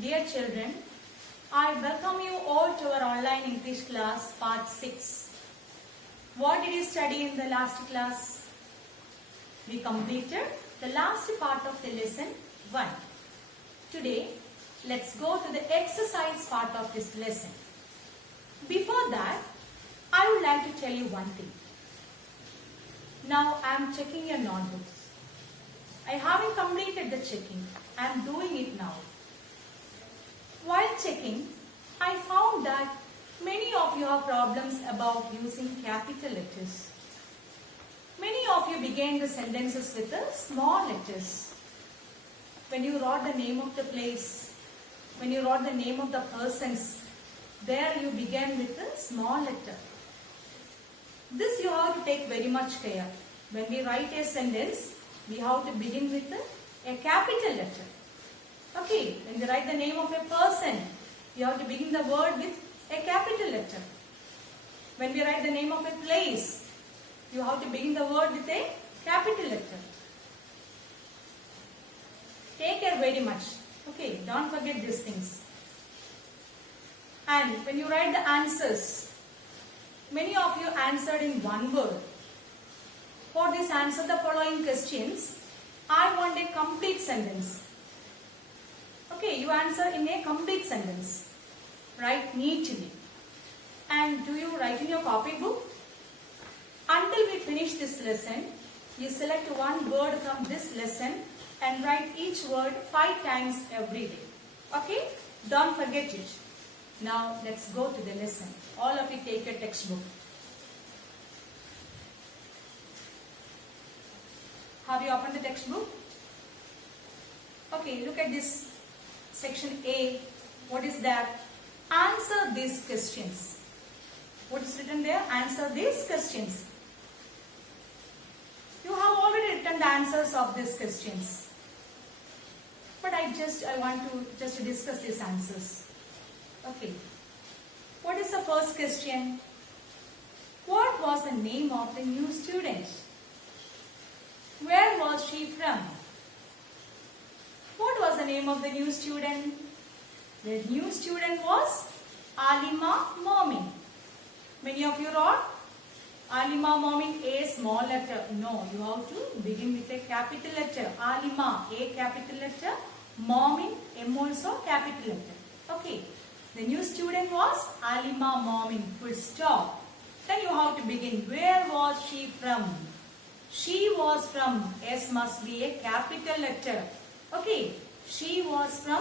Dear children, I welcome you all to our online English class part 6. What did you study in the last class? We completed the last part of the lesson 1. Today, let's go to the exercise part of this lesson. Before that, I would like to tell you one thing. Now I am checking your notebooks. I haven't completed the checking. I am doing it now. While checking, I found that many of you have problems about using capital letters. Many of you began the sentences with the small letters. When you wrote the name of the place, when you wrote the name of the persons, there you began with a small letter. This you have to take very much care. When we write a sentence, we have to begin with a capital letter. Okay, when we write the name of a person, you have to begin the word with a capital letter. When we write the name of a place, you have to begin the word with a capital letter. Take care very much. Okay, don't forget these things. And when you write the answers, many of you answered in one word. For this answer the following questions, I want a complete sentence. Okay, you answer in a complete sentence. Write neatly. And do you write in your copybook? Until we finish this lesson, you select one word from this lesson and write each word 5 times every day. Okay? Don't forget it. Now let's go to the lesson. All of you take your textbook. Have you opened the textbook? Okay, look at this section A. What is that? Answer these questions. What is written there? Answer these questions. You have already written the answers of these questions. But I want to just discuss these answers. Okay. What is the first question? What was the name of the new student? Where was she from? What was the name of the new student? The new student was Alima Momin. Many of you wrote Alima Momin, a small letter. No, you have to begin with a capital letter. Alima, a capital letter. Momin, M also capital letter. Okay. The new student was Alima Momin. Full stop. Then you have to begin. Where was she from? She was from. S must be a capital letter. Okay. She was from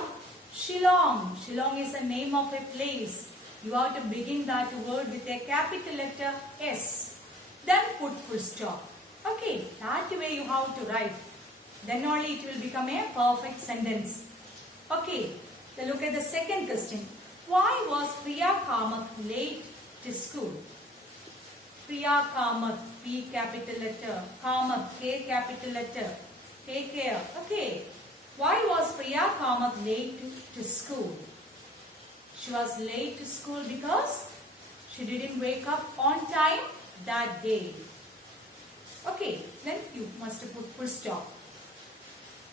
Shillong. Shillong is the name of a place. You have to begin that word with a capital letter S. Then put full stop. Okay. That way you have to write. Then only it will become a perfect sentence. Okay. Then look at the second question. Why was Priya Kamath late to school? Priya Kamath, P capital letter. Kamath, K capital letter. Take care. Okay. Why was Priya Kamath late to school? She was late to school because she didn't wake up on time that day. Okay. Then you must put full stop.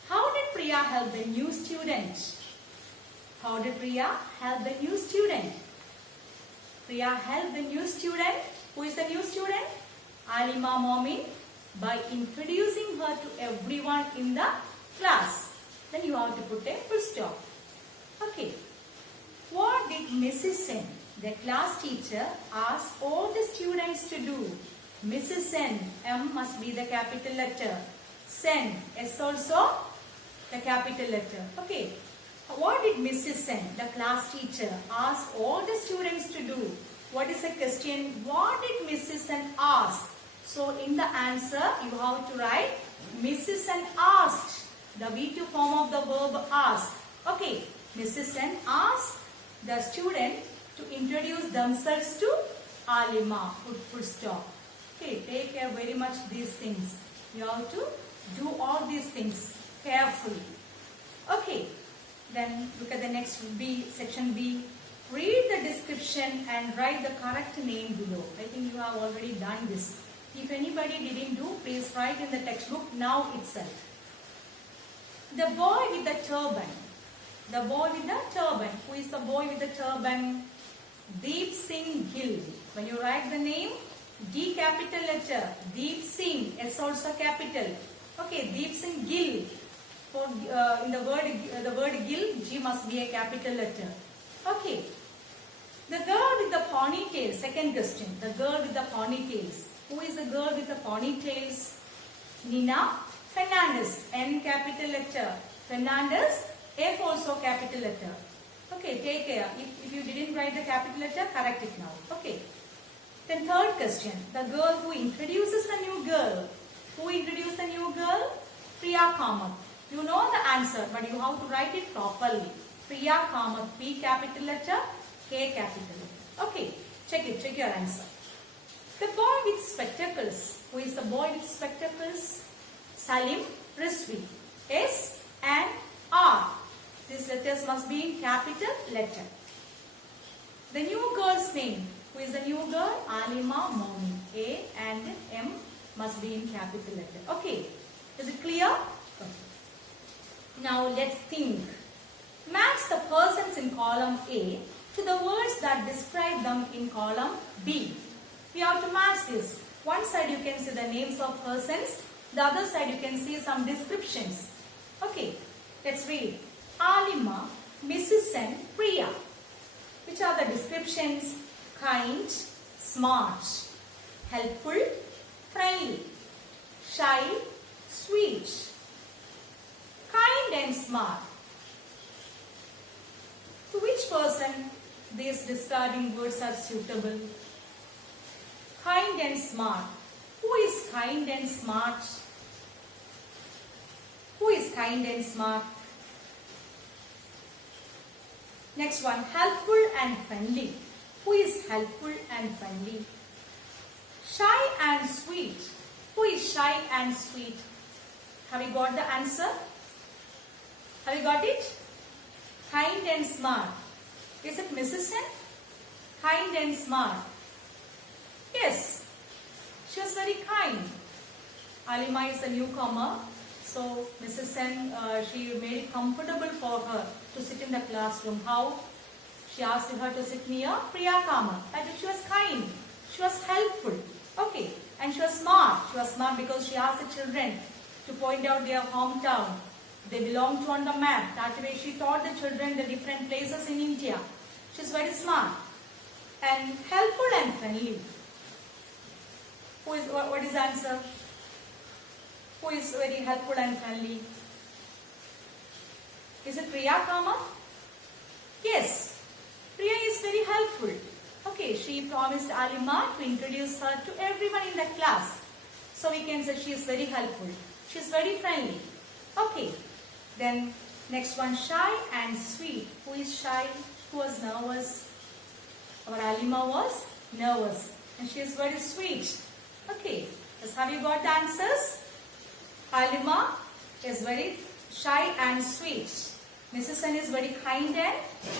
How did Priya help the new student? How did Priya help the new student? Priya helped the new student. Who is the new student? Alima Momin, by introducing her to everyone in the class. Then you have to put a full stop. Okay. What did Mrs. Sen, the class teacher, ask all the students to do? Mrs. Sen, M must be the capital letter. Sen, S also the capital letter. Okay. What did Mrs. Sen, the class teacher, ask all the students to do? What is the question? What did Mrs. Sen ask? So in the answer, you have to write Mrs. Sen asked. The V2 form of the verb ask. Okay. Mrs. Sen asked the student to introduce themselves to Alima. Put full stop. Okay. Take care very much these things. You have to do all these things carefully. Okay. Then look at the next B, section B. Read the description and write the correct name below. I think you have already done this. If anybody didn't do, please write in the textbook now itself. The boy with the turban. The boy with the turban. Who is the boy with the turban? Deep Singh Gill. When you write the name, D capital letter. Deep Singh. S also capital. Okay, Deep Singh Gill. For in the word Gill, G must be a capital letter. Okay. The girl with the ponytails. Second question. The girl with the ponytails. Who is the girl with the ponytails? Nina Fernandez. N capital letter. Fernandez. F also capital letter. Okay, take care. If you didn't write the capital letter, correct it now. Okay. Then third question. The girl who introduces a new girl. Who introduced a new girl? Priya Kamath. You know the answer, but you have to write it properly. Priya Kamath. P capital letter. K capital letter. Okay. Check it. Check your answer. The boy with spectacles. Who is the boy with spectacles? Salim Rizvi. S and R. These letters must be in capital letter. The new girl's name. Who is the new girl? Alima Momin. A and M must be in capital letter. Okay. Is it clear? Okay. Now let's think. Match the persons in column A to the words that describe them in column B. We have to match this. One side you can see the names of persons. The other side you can see some descriptions. Okay. Let's read. Alima, Mrs. and Priya. Which are the descriptions? Kind, smart, helpful, friendly, shy, sweet. Kind and smart. To which person these describing words are suitable? Kind and smart. Who is kind and smart? Who is kind and smart? Next one, helpful and friendly. Who is helpful and friendly? Shy and sweet. Who is shy and sweet? Have you got the answer? Have you got it? Kind and smart. Is it Mrs. N? Kind and smart. Yes. She was very kind. Alima is a newcomer. So Mrs. N, she made it comfortable for her to sit in the classroom. How? She asked her to sit near Priya Kamath. And she was kind. She was helpful. Okay. And she was smart. She was smart because she asked the children to point out their hometown. They belong to on the map. That way she taught the children the different places in India. She is very smart. And helpful and friendly. What is the answer? Who is very helpful and friendly? Is it Priya Kamath? Yes. Priya is very helpful. Okay, she promised Alima to introduce her to everyone in the class. So we can say she is very helpful. She is very friendly. Okay. Then next one, shy and sweet. Who is shy? Who was nervous? Our Alima was nervous. And she is very sweet. Okay. Just have you got the answers? Alima is very shy and sweet. Mrs. N is very kind and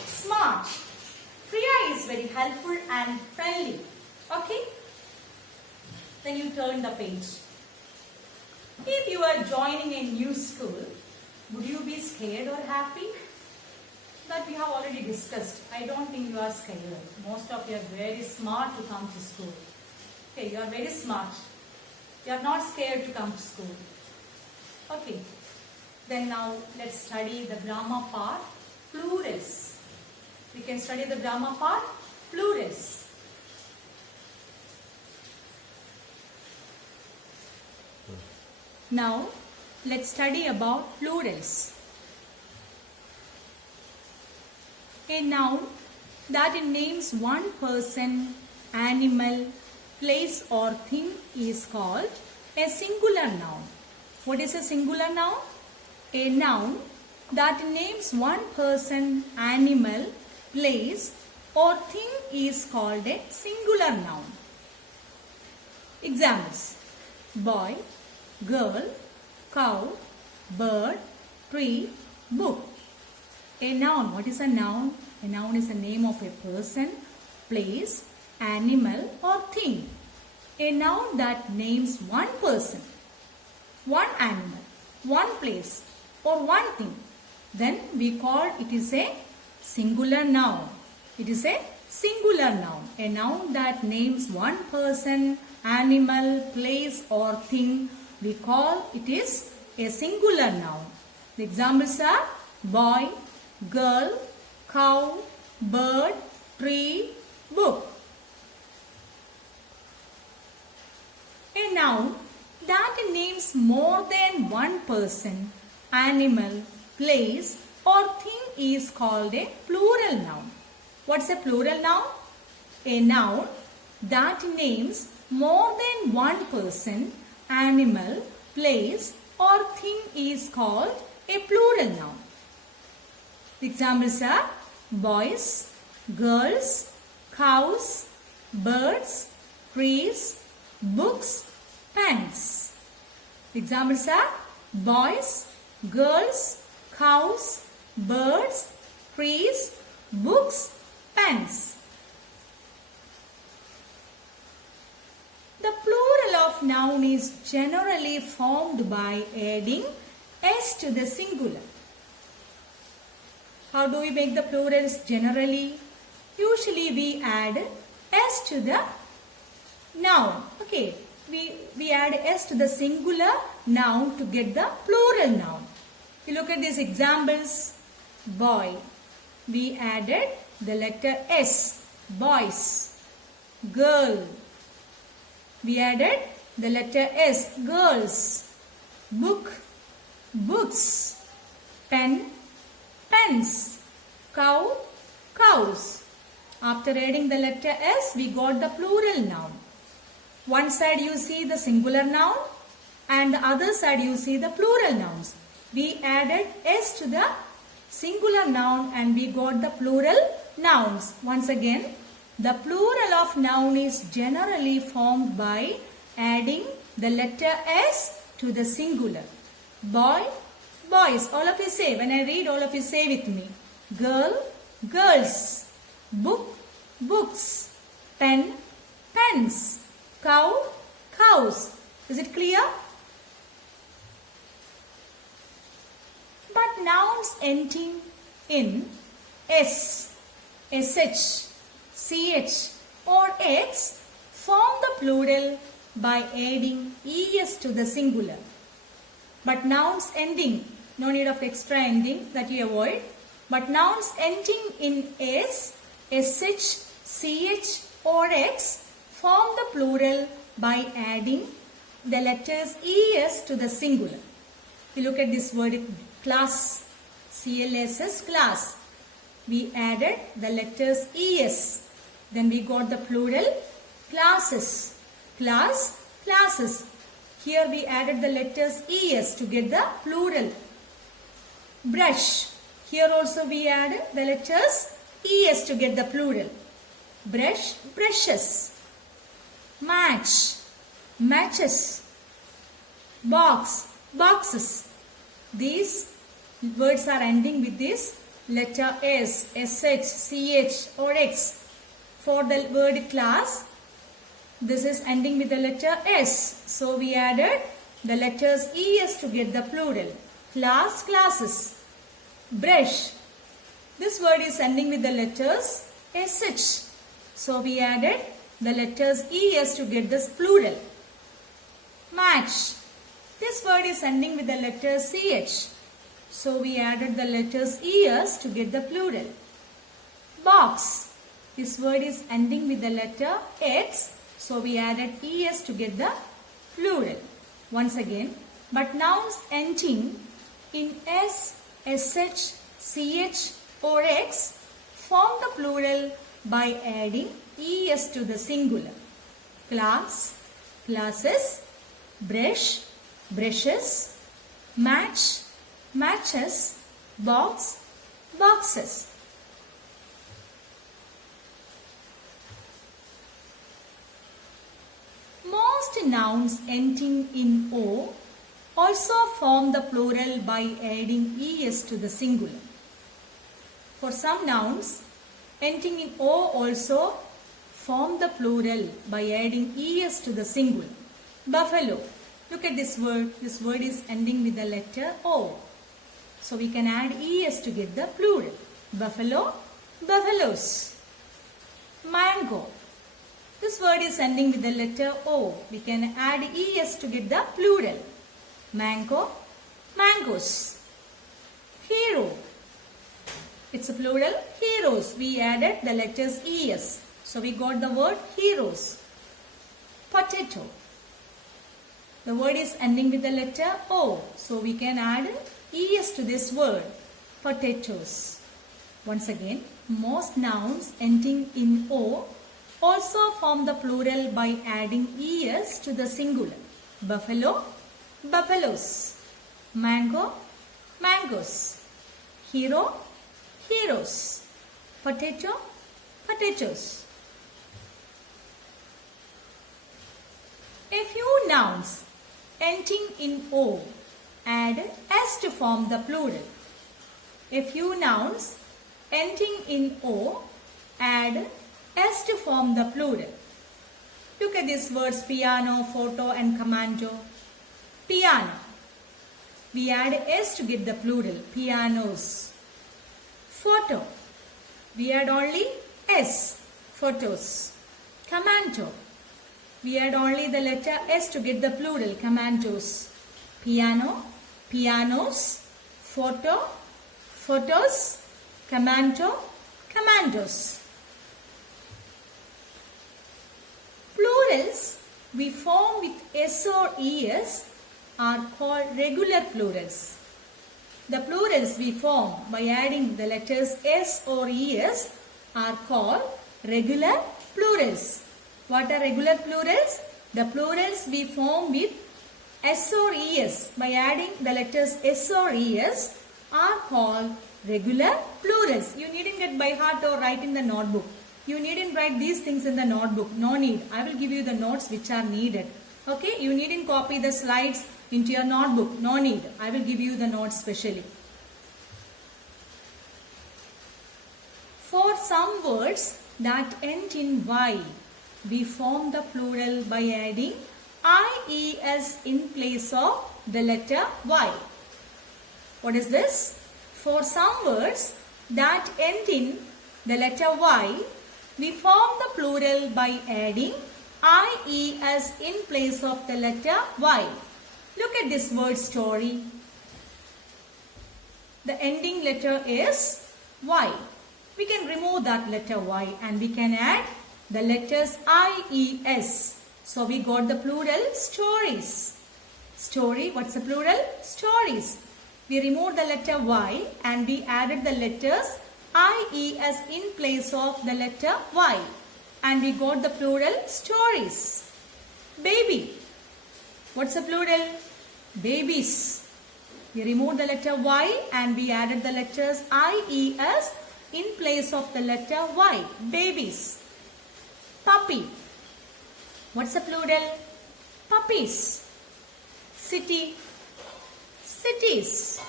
smart. Priya is very helpful and friendly. Okay? Then you turn the page. If you are joining a new school, would you be scared or happy? That we have already discussed. I don't think you are scared. Most of you are very smart to come to school. Okay, you are very smart. You are not scared to come to school. Okay. Then now let's study the grammar part, plurals. We can study the grammar part, plurals. Now let's study about plurals. A noun that names one person, animal, place or thing is called a singular noun. What is a singular noun? A noun that names one person, animal, place or thing is called a singular noun. Examples: boy, girl, cow, bird, tree, book. A noun. What is a noun? A noun is the name of a person, place, animal or thing. A noun that names one person, one animal, one place or one thing then we call it is a singular noun. It is a singular noun. A noun that names one person, animal, place or thing. We call it is a singular noun. The examples are boy, girl, cow, bird, tree, book. A noun that names more than one person, animal, place or thing is called a plural noun. What's a plural noun? A noun that names more than one person, animal, place or thing is called a plural noun. The examples are boys, girls, cows, birds, trees, books, pens. The examples are boys, girls, cows, birds, trees, books, pens. The plural of noun is generally formed by adding s to the singular. How do we make the plurals generally? Usually we add s to the noun. Okay, we add s to the singular noun to get the plural noun. You look at these examples. Boy, we added the letter s, boys. Girl, we added the letter s, girls. Book, books. Pen, pens. Cow, cows. After adding the letter s, we got the plural noun. One side you see the singular noun and the other side you see the plural nouns. We added s to the singular noun and we got the plural nouns. Once again, the plural of noun is generally formed by adding the letter s to the singular. Boy, boys. All of you say, when I read, all of you say with me. Girl, girls. Book, books. Pen, pens. Cow, cows. Is it clear? But nouns ending in s, sh, ch or x form the plural by adding es to the singular. But nouns ending, no need of extra ending, that you avoid. But nouns ending in s, sh, ch or x form the plural by adding the letters es to the singular. You look at this word class, CLSS, class. We added the letters es. Then we got the plural classes. Class, classes. Here we added the letters es to get the plural. Brush. Here also we added the letters es to get the plural. Brush, brushes. Match, matches. Box, boxes. These words are ending with this letter s, sh, ch or x. For the word class, this is ending with the letter s. So we added the letters es to get the plural. Class, classes. Brush. This word is ending with the letters sh. So we added the letters es to get this plural. Match. This word is ending with the letter ch. So we added the letters es to get the plural. Box. This word is ending with the letter x. So we added es to get the plural. Once again, but nouns ending in s, sh, ch or x form the plural by adding es to the singular. Class, classes. Brush, brushes. Match, matches. Box, boxes. Most nouns ending in o also form the plural by adding es to the singular. For some nouns, ending in o also form the plural by adding es to the singular. Buffalo. Look at this word. This word is ending with the letter o. So we can add es to get the plural. Buffalo, buffaloes. Mango. This word is ending with the letter O. We can add es to get the plural. Mango, mangoes. Hero. It's a plural. Heroes. We added the letters es. So we got the word heroes. Potato. The word is ending with the letter O. So we can add es to this word. Potatoes. Once again, most nouns ending in O also form the plural by adding es to the singular. Buffalo, buffaloes. Mango, mangoes. Hero, heroes. Potato, potatoes. A few nouns ending in O add s to form the plural. A few nouns ending in O add s to form the plural. Look at these words piano, photo and commando. Piano. We add s to get the plural. Pianos. Photo. We add only s. Photos. Commando. We add only the letter s to get the plural. Commandos. Piano, pianos. Photo, photos. Commando, commandos. Plurals we form with s or es are called regular plurals. The plurals we form by adding the letters s or es are called regular plurals. What are regular plurals? The plurals we form with s or es by adding the letters s or es are called regular plurals. You needn't get by heart or write in the notebook. You needn't write these things in the notebook. No need. I will give you the notes which are needed. Okay? You needn't copy the slides into your notebook. No need. I will give you the notes specially. For some words that end in y, we form the plural by adding ies in place of the letter y. What is this? For some words that end in the letter y, we form the plural by adding ies in place of the letter y. Look at this word story. The ending letter is y. We can remove that letter y and we can add the letters ies. So we got the plural stories. Story, what's the plural? Stories. We removed the letter y and we added the letters ies in place of the letter y. And we got the plural stories. Baby. What's the plural? Babies. We removed the letter y and we added the letters ies in place of the letter y. Babies. Puppy. What's the plural? Puppies. City. Cities.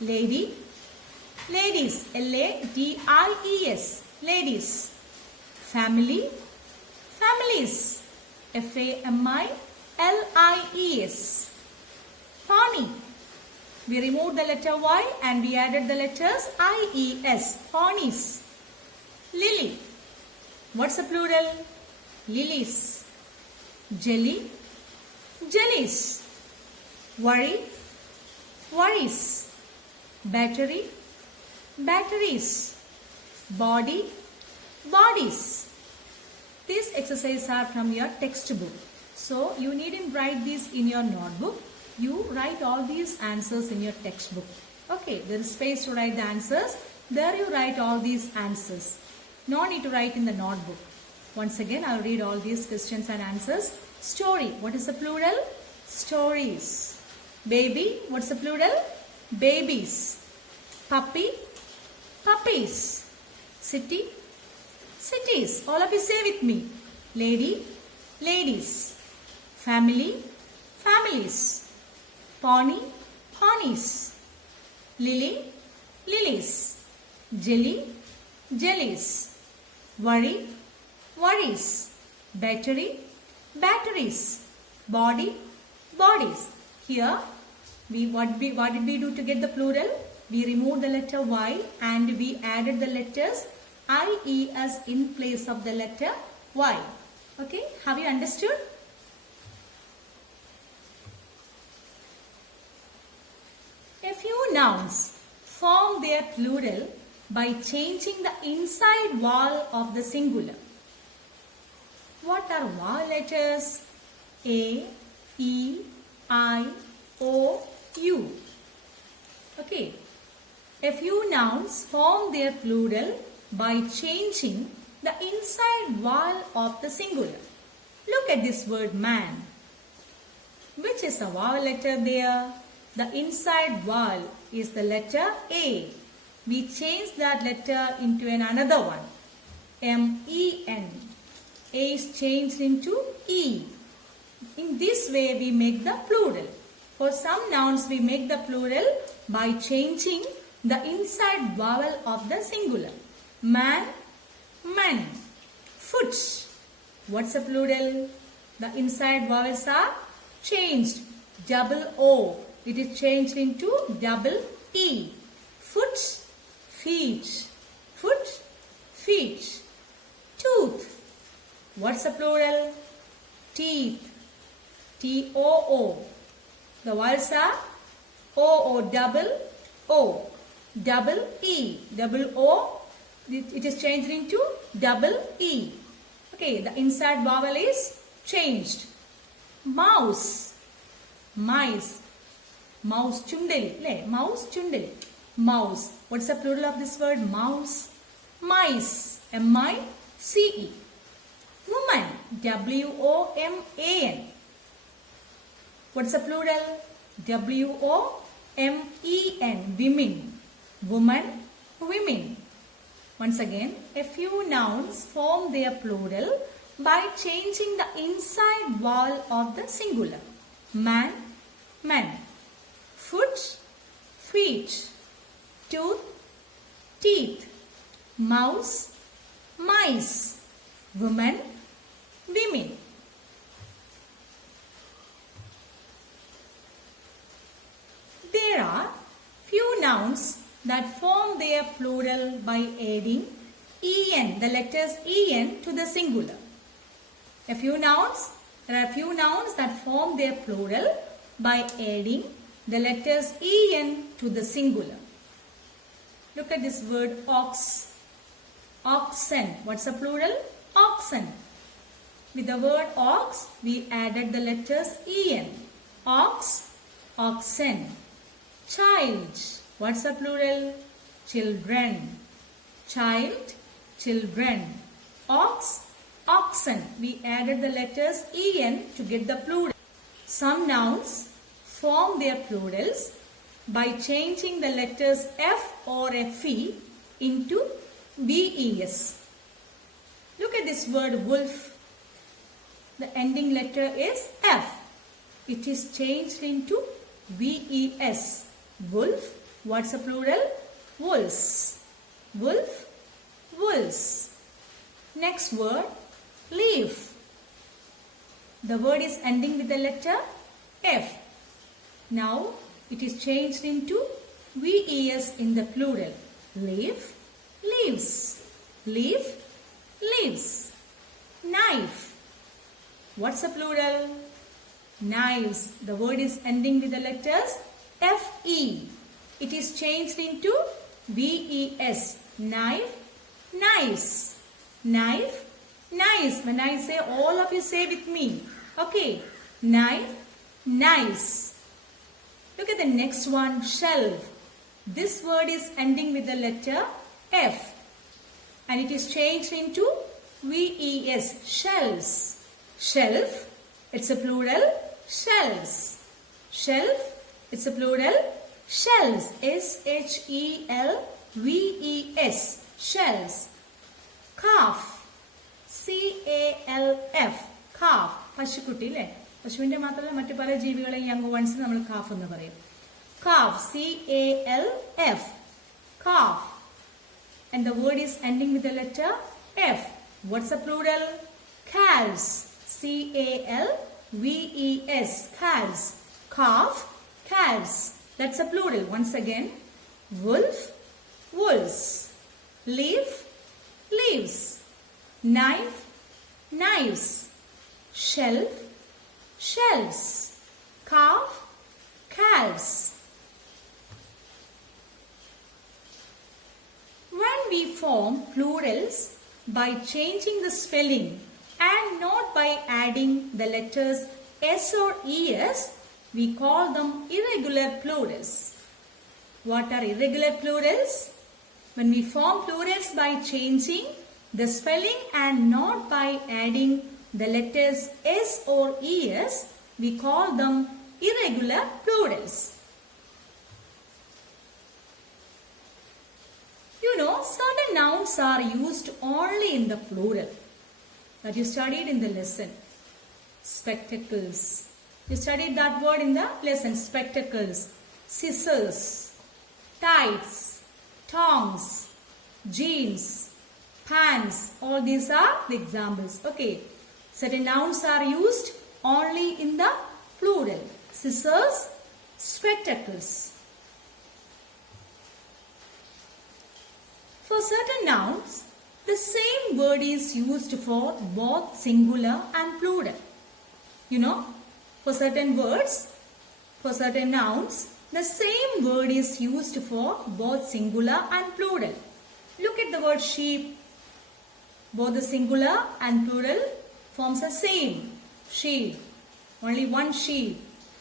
Lady. Ladies. L-A-D-I-E-S. Ladies. Family. Families. F-A-M-I-L-I-E-S. Pony. We removed the letter Y and we added the letters I-E-S. Ponies. Lily. What's the plural? Lilies. Jelly. Jellies. Worry. Worries. Battery. Batteries. Body. Bodies. These exercises are from your textbook. So you needn't write these in your notebook. You write all these answers in your textbook. Okay, there is space to write the answers. There you write all these answers. No need to write in the notebook. Once again, I'll read all these questions and answers. Story. What is the plural? Stories. Baby. What's the plural? Babies. Puppy. Puppies. City. Cities. All of you say with me. Lady. Ladies. Family. Families. Pony. Ponies. Lily. Lilies. Jelly. Jellies. Worry. Worries. Battery. Batteries. Body. Bodies. Here What did we do to get the plural? We removed the letter Y and we added the letters IES in place of the letter Y. Okay, have you understood? A few nouns form their plural by changing the inside vowel of the singular. What are vowel letters? A, E, I, O, U. Okay. A few nouns form their plural by changing the inside vowel of the singular. Look at this word man. Which is a vowel letter there? The inside vowel is the letter A. We change that letter into another one. M-E-N. A is changed into E. In this way we make the plural. For some nouns we make the plural by changing the inside vowel of the singular. Man, man. Foot. What's the plural? The inside vowels are changed. Double O. It is changed into double E. Foot, feet. Foot, feet. Tooth. What's the plural? Teeth. T-O-O. The vowels are O-O, double O. Double E. Double O. It is changed into double E. Okay, the inside vowel is changed. Mouse. Mice. Mouse chundali. Mouse chundali. Mouse. What's the plural of this word? Mouse. Mice. M-I-C-E. Woman. W-O-M-A-N. What's the plural? W-O-M-E-N. Women. Woman. Women. Once again, a few nouns form their plural by changing the inside vowel of the singular. Man, man. Foot, feet. Tooth, teeth. Mouse, mice. Woman, women. There are few nouns that form their plural by adding en, the letters en to the singular. There are few nouns that form their plural by adding the letters en to the singular. Look at this word ox. Oxen. What's the plural? Oxen. With the word ox, we added the letters en. Ox, oxen. Child. What's the plural? Children. Child, children. Ox, oxen. We added the letters en to get the plural. Some nouns form their plurals by changing the letters F or FE into VES. Look at this word wolf. The ending letter is F. It is changed into VES. Wolf. What's the plural? Wolves. Wolf, wolves. Next word, leaf. The word is ending with the letter F. Now it is changed into VES in the plural. Leaf, leaves. Leaf, leaves. Knife. What's the plural? Knives. The word is ending with the letters FE. It is changed into VES. Knife, knives. Knife, knives. When I say, all of you say with me. Okay. Knife, knives. Look at the next one, shelf. This word is ending with the letter F. And it is changed into VES. Shelves. Shelf. It's a plural. Shelves. Shelf. It's a plural. Shelves. S-H-E-L-V-E-S. Shelves. Calf. C-A-L-F. Calf. പശുക്കുട്ടി അല്ലേ? പശുവിന്റെ മാത്രമല്ല മറ്റു പല ജീവികളെ young ones നമ്മൾ calf എന്ന് പറയും. Calf. C-A-L-F. Calf. And the word is ending with the letter F. What's the plural? Calves. C-A-L-V-E-S. Calves. Calf. calves. That's a plural. Once again, wolf, wolves. Leaf, leaves. Knife, knives. Shelf, shelves. Calf, calves. When we form plurals by changing the spelling and not by adding the letters S or ES, we call them irregular plurals. What are irregular plurals? When we form plurals by changing the spelling and not by adding the letters S or ES, we call them irregular plurals. You know, certain nouns are used only in the plural that you studied in the lesson. Spectacles. You studied that word in the lesson. Spectacles. Scissors. Tights. Tongs. Jeans. Pants. All these are the examples. Okay. Certain nouns are used only in the plural. Scissors. Spectacles. For certain nouns, the same word is used for both singular and plural. You know, for certain words, for certain nouns, the same word is used for both singular and plural. Look at the word sheep. Both the singular and plural forms the same. Sheep. Only one sheep.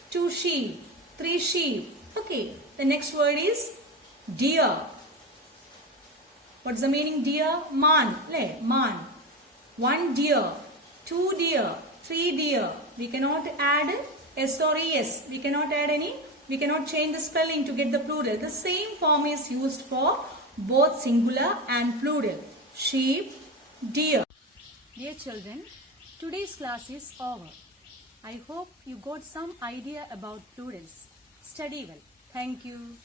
Two sheep. Three sheep. Okay. The next word is deer. What's the meaning deer? Man. Man. One deer. Two deer. Three deer. We cannot add S or ES. We cannot add any. We cannot change the spelling to get the plural. The same form is used for both singular and plural. Sheep, deer. Dear children, today's class is over. I hope you got some idea about plurals. Study well. Thank you.